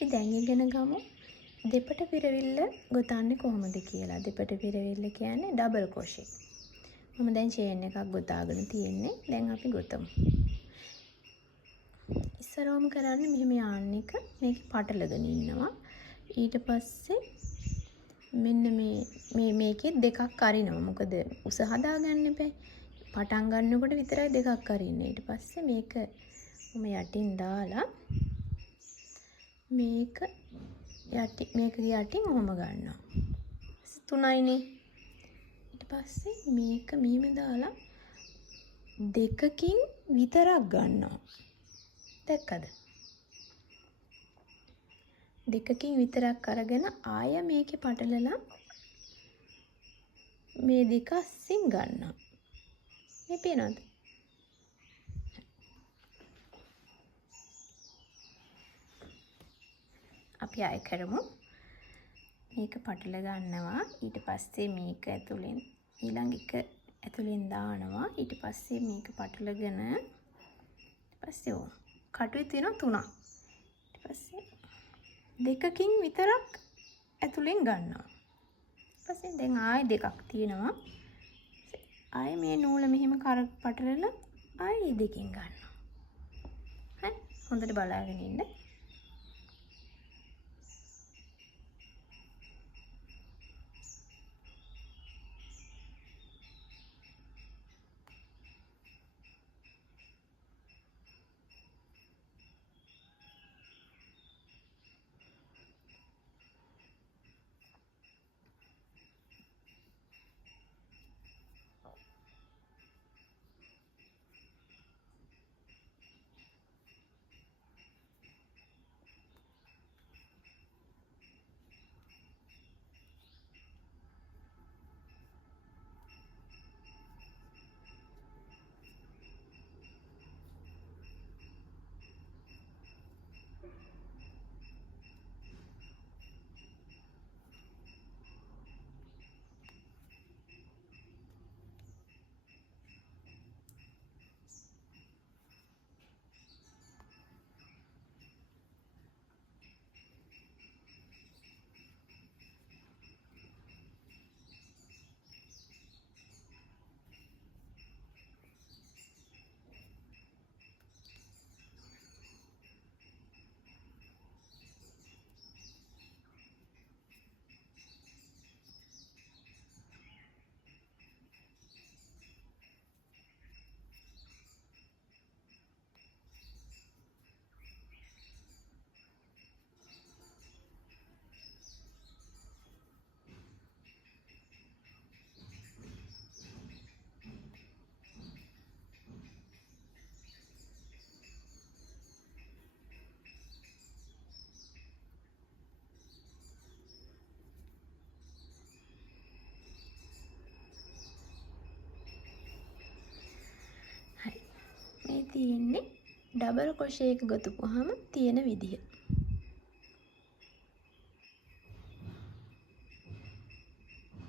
අපි දැන් ඉගෙන ගමු දෙපට පිරවිල්ල ගොතන්නේ කොහොමද කියලා. දෙපට පිරවිල්ල කියන්නේ ඩබල් ක්‍රොෂේ. මම දැන් චේන් එකක් ගොතාගෙන තියෙන්නේ. දැන් අපි ගොතමු. ඉස්සරවම කරන්නේ මෙහෙම යාන් එක මේක පටලගෙන ඉන්නවා. ඊට පස්සේ මෙන්න මේකේ දෙකක් අරිනවා. මොකද උස හදාගන්න එපා. පටන් ගන්නකොට විතරයි දෙකක් අරින්නේ. ඊට පස්සේ මේක යටින් දාලා මේක යටින් ඔහොම ගන්නවා. 3යිනේ. ඊට පස්සේ මේක මෙහෙම දාලා දෙකකින් විතරක් ගන්නවා. දැක්කද? දෙකකින් විතරක් අරගෙන ආය මේකේ පටලලා මේ දෙක අස්සින් ගන්නවා. මේ පේනවද? අපි ආය කරමු. මේක පටල ගන්නවා. ඊට පස්සේ මේක ඇතුලෙන් ඊළඟ එක ඇතුලෙන් දානවා. ඊට පස්සේ මේක පටලගෙන ඊට පස්සේ කටුවේ තියෙන 3ක්. ඊට පස්සේ දෙකකින් විතරක් ඇතුලෙන් ගන්නවා. ඊට පස්සේ දැන් ආයෙ දෙකක් තියෙනවා. ආයෙ මේ නූල මෙහෙම පටලලා ආයෙ දෙකෙන් ගන්නවා. හරි? හොඳට බලාගෙන ඉන්න. මේ තියෙන්නේ ඩබල් ක්‍රොෂේ එක ගොතපුවාම තියෙන විදිය.